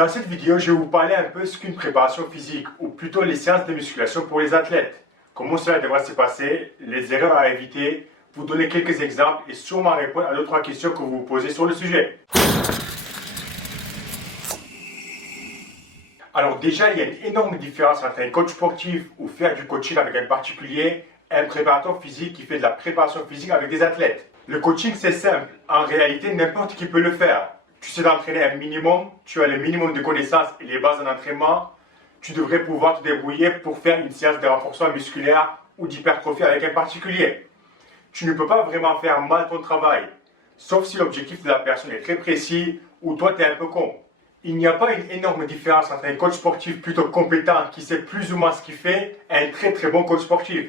Dans cette vidéo, je vais vous parler un peu de ce qu'une préparation physique, ou plutôt les séances de musculation pour les athlètes. Comment cela devrait se passer, les erreurs à éviter, vous donner quelques exemples et sûrement répondre à 2-3 questions que vous vous posez sur le sujet. Alors déjà, il y a une énorme différence entre un coach sportif ou faire du coaching avec un particulier et un préparateur physique qui fait de la préparation physique avec des athlètes. Le coaching, c'est simple. En réalité, n'importe qui peut le faire. Tu sais t'entraîner un minimum, tu as le minimum de connaissances et les bases en entraînement, tu devrais pouvoir te débrouiller pour faire une séance de renforcement musculaire ou d'hypertrophie avec un particulier. Tu ne peux pas vraiment faire mal ton travail, sauf si l'objectif de la personne est très précis ou toi tu es un peu con. Il n'y a pas une énorme différence entre un coach sportif plutôt compétent qui sait plus ou moins ce qu'il fait et un très bon coach sportif.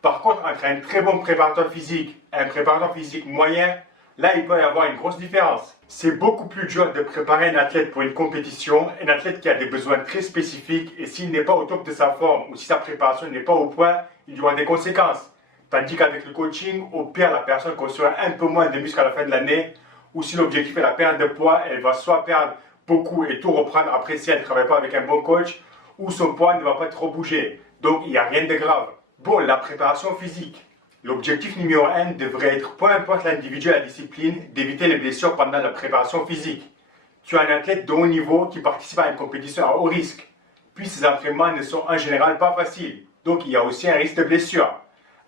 Par contre, entre un très bon préparateur physique et un préparateur physique moyen, là il peut y avoir une grosse différence. C'est beaucoup plus dur de préparer un athlète pour une compétition, un athlète qui a des besoins très spécifiques et s'il n'est pas au top de sa forme ou si sa préparation n'est pas au point, il y aura des conséquences. Tandis qu'avec le coaching, au pire la personne construira un peu moins de muscles à la fin de l'année ou si l'objectif est la perte de poids, elle va soit perdre beaucoup et tout reprendre après si elle ne travaille pas avec un bon coach ou son poids ne va pas trop bouger. Donc il n'y a rien de grave. Bon, la préparation physique. L'objectif numéro 1 devrait être, peu importe l'individu et la discipline, d'éviter les blessures pendant la préparation physique. Tu as un athlète de haut niveau qui participe à une compétition à haut risque. Puis ces entraînements ne sont en général pas faciles. Donc il y a aussi un risque de blessure.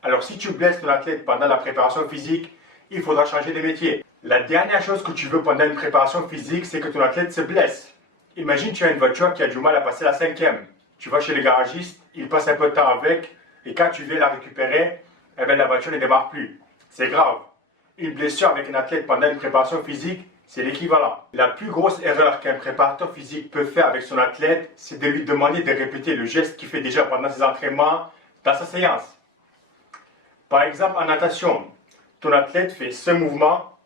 Alors si tu blesses ton athlète pendant la préparation physique, il faudra changer de métier. La dernière chose que tu veux pendant une préparation physique, c'est que ton athlète se blesse. Imagine tu as une voiture qui a du mal à passer la 5e. Tu vas chez le garagiste, il passe un peu de temps avec, et quand tu viens la récupérer, eh bien, la voiture ne démarre plus. C'est grave. Une blessure avec un athlète pendant une préparation physique, c'est l'équivalent. La plus grosse erreur qu'un préparateur physique peut faire avec son athlète, c'est de lui demander de répéter le geste qu'il fait déjà pendant ses entraînements dans sa séance. Par exemple, en natation, ton athlète fait ce mouvement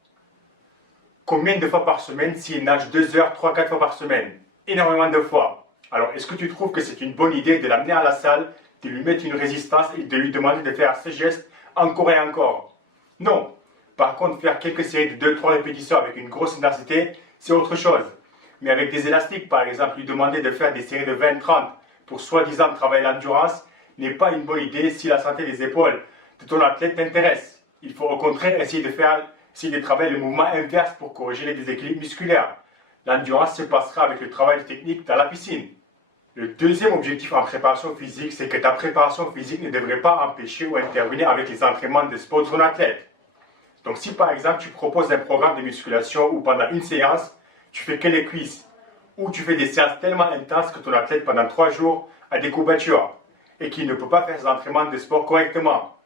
combien de fois par semaine s'il nage 2 heures, 3-4 fois par semaine? Énormément de fois. Alors, est-ce que tu trouves que c'est une bonne idée de l'amener à la salle, de lui mettre une résistance et de lui demander de faire ce geste encore et encore? Non. Par contre, faire quelques séries de 2-3 répétitions avec une grosse intensité, c'est autre chose. Mais avec des élastiques, par exemple, lui demander de faire des séries de 20-30 pour soi-disant travailler l'endurance n'est pas une bonne idée si la santé des épaules de ton athlète t'intéresse. Il faut au contraire essayer de travailler le mouvement inverse pour corriger les déséquilibres musculaires. L'endurance se passera avec le travail technique dans la piscine. Le deuxième objectif en préparation physique, c'est que ta préparation physique ne devrait pas empêcher ou intervenir avec les entraînements de sport de ton athlète. Donc si par exemple tu proposes un programme de musculation où pendant une séance, tu fais que les cuisses, ou tu fais des séances tellement intenses que ton athlète pendant 3 jours a des courbatures et qu'il ne peut pas faire ses entraînements de sport correctement,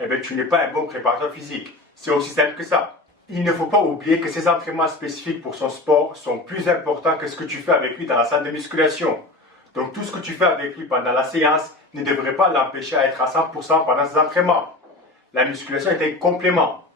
eh bien tu n'es pas un bon préparateur physique. C'est aussi simple que ça. Il ne faut pas oublier que ces entraînements spécifiques pour son sport sont plus importants que ce que tu fais avec lui dans la salle de musculation. Donc tout ce que tu fais avec lui pendant la séance ne devrait pas l'empêcher à être à 100% pendant ses entraînements. La musculation est un complément.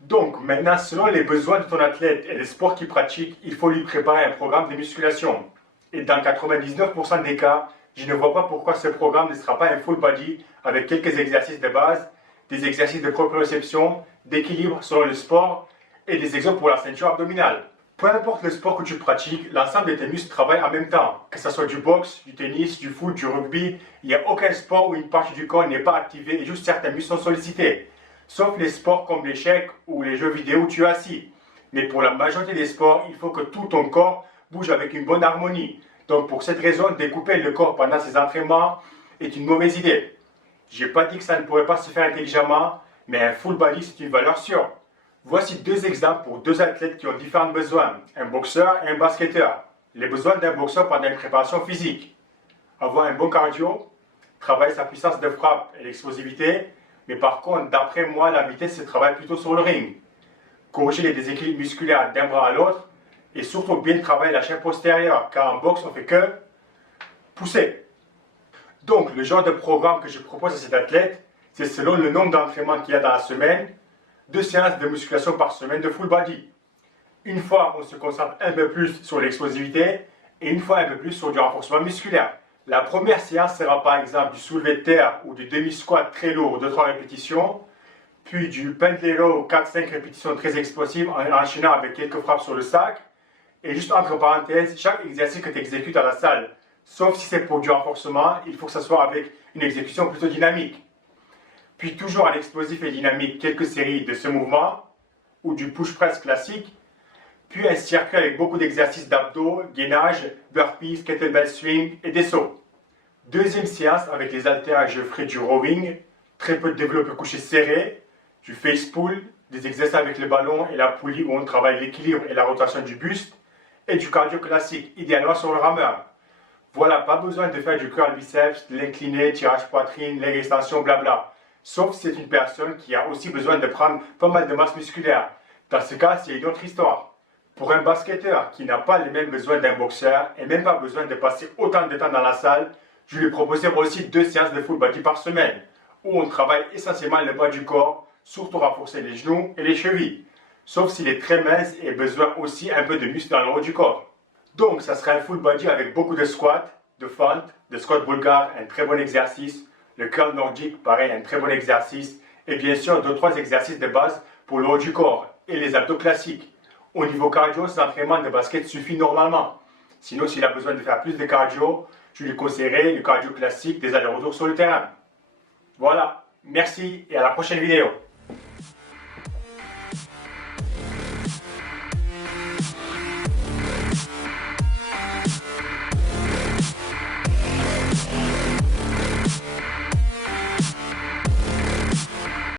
Donc maintenant, selon les besoins de ton athlète et les sports qu'il pratique, il faut lui préparer un programme de musculation. Et dans 99% des cas, je ne vois pas pourquoi ce programme ne sera pas un full body avec quelques exercices de base, des exercices de proprioception, d'équilibre selon le sport et des exos pour la ceinture abdominale. Peu importe le sport que tu pratiques, l'ensemble de tes muscles travaillent en même temps. Que ce soit du boxe, du tennis, du foot, du rugby, il n'y a aucun sport où une partie du corps n'est pas activée et juste certains muscles sont sollicités. Sauf les sports comme l'échec ou les jeux vidéo où tu es assis. Mais pour la majorité des sports, il faut que tout ton corps bouge avec une bonne harmonie. Donc pour cette raison, découper le corps pendant ces entraînements est une mauvaise idée. Je n'ai pas dit que ça ne pourrait pas se faire intelligemment, mais un full body c'est une valeur sûre. Voici 2 exemples pour 2 athlètes qui ont différents besoins, un boxeur et un basketteur. Les besoins d'un boxeur pendant une préparation physique. Avoir un bon cardio, travailler sa puissance de frappe et l'explosivité, mais par contre, d'après moi, la vitesse se travaille plutôt sur le ring. Corriger les déséquilibres musculaires d'un bras à l'autre et surtout bien travailler la chaîne postérieure, car en boxe, on fait que pousser. Donc, le genre de programme que je propose à cet athlète, c'est selon le nombre d'entraînements qu'il y a dans la semaine, 2 séances de musculation par semaine de full body. Une fois, on se concentre un peu plus sur l'explosivité et une fois un peu plus sur du renforcement musculaire. La première séance sera par exemple du soulevé de terre ou du demi-squat très lourd de 3 répétitions, puis du pendlay row 4-5 répétitions très explosives en enchaînant avec quelques frappes sur le sac, Et juste entre parenthèses, chaque exercice que tu exécutes à la salle, sauf si c'est pour du renforcement, il faut que ce soit avec une exécution plutôt dynamique. Puis toujours en explosif et dynamique, quelques séries de ce mouvement, ou du push press classique, puis un circuit avec beaucoup d'exercices d'abdos, gainage, burpees, kettlebell swing et des sauts. Deuxième séance avec les haltères, je ferai du rowing, très peu de développé couché serré, du face pull, des exercices avec le ballon et la poulie où on travaille l'équilibre et la rotation du buste, et du cardio classique, idéalement sur le rameur. Voilà, pas besoin de faire du curl biceps, de l'incliné, tirage poitrine, leg extension, blabla. Sauf si c'est une personne qui a aussi besoin de prendre pas mal de masse musculaire. Dans ce cas, c'est une autre histoire. Pour un basketteur qui n'a pas les mêmes besoins d'un boxeur et même pas besoin de passer autant de temps dans la salle, je lui proposerai aussi 2 séances de full body par semaine, où on travaille essentiellement le bas du corps, surtout renforcer les genoux et les chevilles. Sauf s'il est très mince et a besoin aussi un peu de muscle dans le haut du corps. Donc, ça sera un full body avec beaucoup de squats, de fentes, de squat bulgare, un très bon exercice, le curl nordique, pareil, un très bon exercice, et bien sûr 2-3 exercices de base pour le haut du corps et les abdos classiques. Au niveau cardio, cet entraînement de basket suffit normalement. Sinon, s'il a besoin de faire plus de cardio, je lui conseillerais le cardio classique des allers-retours sur le terrain. Voilà, merci et à la prochaine vidéo.